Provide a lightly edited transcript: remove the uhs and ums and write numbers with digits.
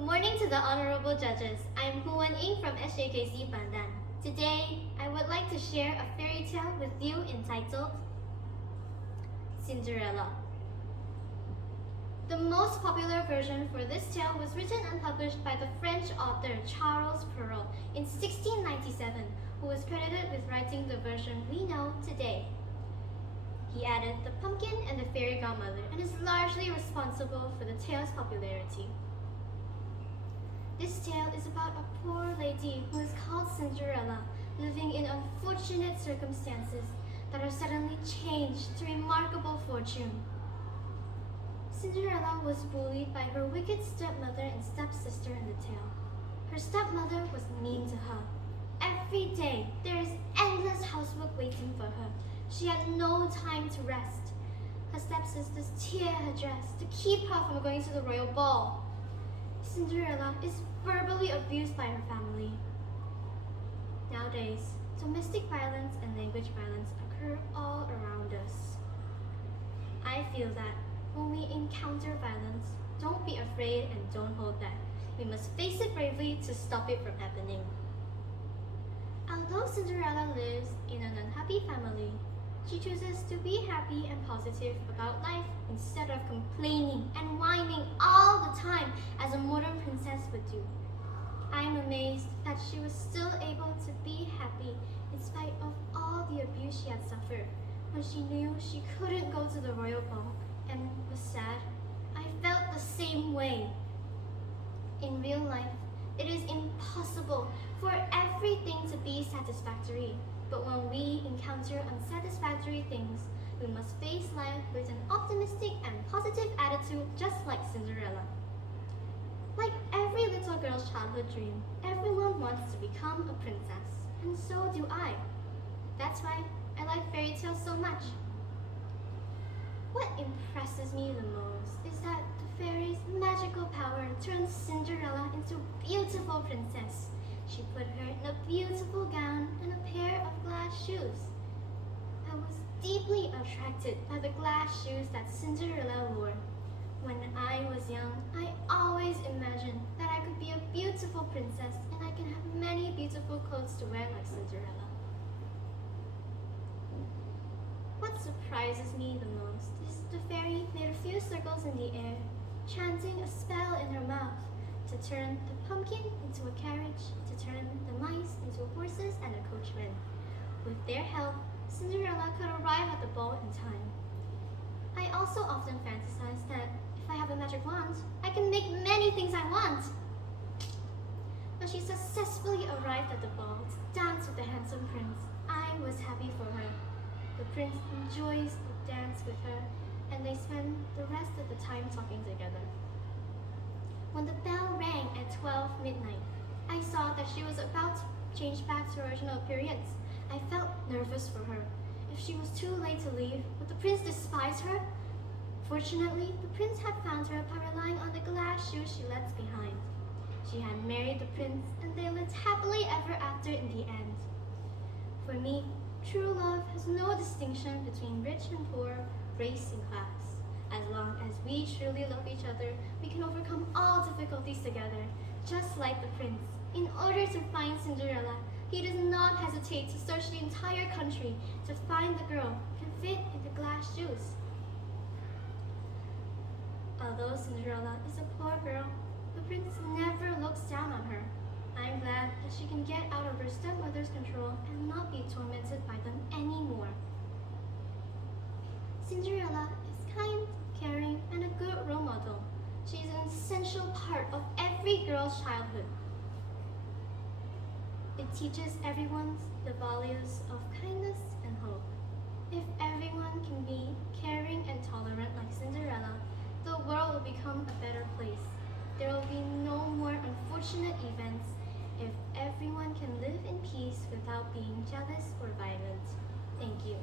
Good morning to the honorable judges. I'm YING from SJKC PANDAN. Today, I would like to share a fairy tale with you entitled Cinderella. The most popular version for this tale was written and published by the French author Charles Perrault in 1697, who was credited with writing the version we know today. He added the pumpkin and the fairy godmother and is largely responsible for the tale's popularity. This tale is about a poor lady who is called Cinderella, living in unfortunate circumstances that are suddenly changed to remarkable fortune. Cinderella was bullied by her wicked stepmother and stepsister in the tale. Her stepmother was mean to her. Every day, there is endless housework waiting for her. She had no time to rest. Her stepsisters tear her dress to keep her from going to the royal ball. Cinderella is verbally abused by her family. Nowadays, domestic violence and language violence occur all around us. I feel that when we encounter violence, don't be afraid and don't hold back. We must face it bravely to stop it from happening. Although Cinderella lives in an unhappy family, she chooses to be happy and positive about life instead of complaining and whining all the time as a modern princess would do. I am amazed that she was still able to be happy in spite of all the abuse she had suffered. When she knew she couldn't go to the royal ball and was sad, I felt the same way. In real life, it is impossible for everything to be satisfactory. But when we encounter unsatisfactory things, we must face life with an optimistic and positive attitude, just like Cinderella. Like every little girl's childhood dream, everyone wants to become a princess, and so do I. That's why I like fairy tales so much. What impresses me the most is that the fairy's magical power turns Cinderella into a beautiful princess. She put her in a beautiful gown and a pair of glass shoes. I was deeply attracted by the glass shoes that Cinderella wore. When I was young, I always imagined that I could be a beautiful princess and I can have many beautiful clothes to wear like Cinderella. What surprises me the most is the fairy made a few circles in the air, chanting a spell in her mouth to turn the pumpkin into a carriage, to turn the mice into horses and a coachman. With their help, Cinderella could arrive at the ball in time. I also often fantasize that if I have a magic wand, I can make many things I want. When she successfully arrived at the ball to dance with the handsome prince, I was happy for her. The prince enjoys the dance with her, and they spend the rest of the time talking together. When the bell rang at 12 midnight, I saw that she was about to change back to her original appearance. I felt nervous for her. If she was too late to leave, would the prince despise her? Fortunately, the prince had found her by relying on the glass shoes she left behind. She had married the prince, and they lived happily ever after in the end. For me, true love has no distinction between rich and poor, race and class. As long as we truly love each other, we can overcome all difficulties together, just like the prince. In order to find Cinderella, he does not hesitate to search the entire country to find the girl who can fit in the glass shoes. Although Cinderella is a poor girl, the prince never looks down on her. I'm glad that she can get out of her stepmother's control and not be tormented by them anymore. Cinderella is kind, caring, and a good role model. She is an essential part of every girl's childhood. It teaches everyone the values of kindness and hope. If everyone can be caring and tolerant like Cinderella, the world will become a better place. There will be no more unfortunate events if everyone can live in peace without being jealous or violent. Thank you.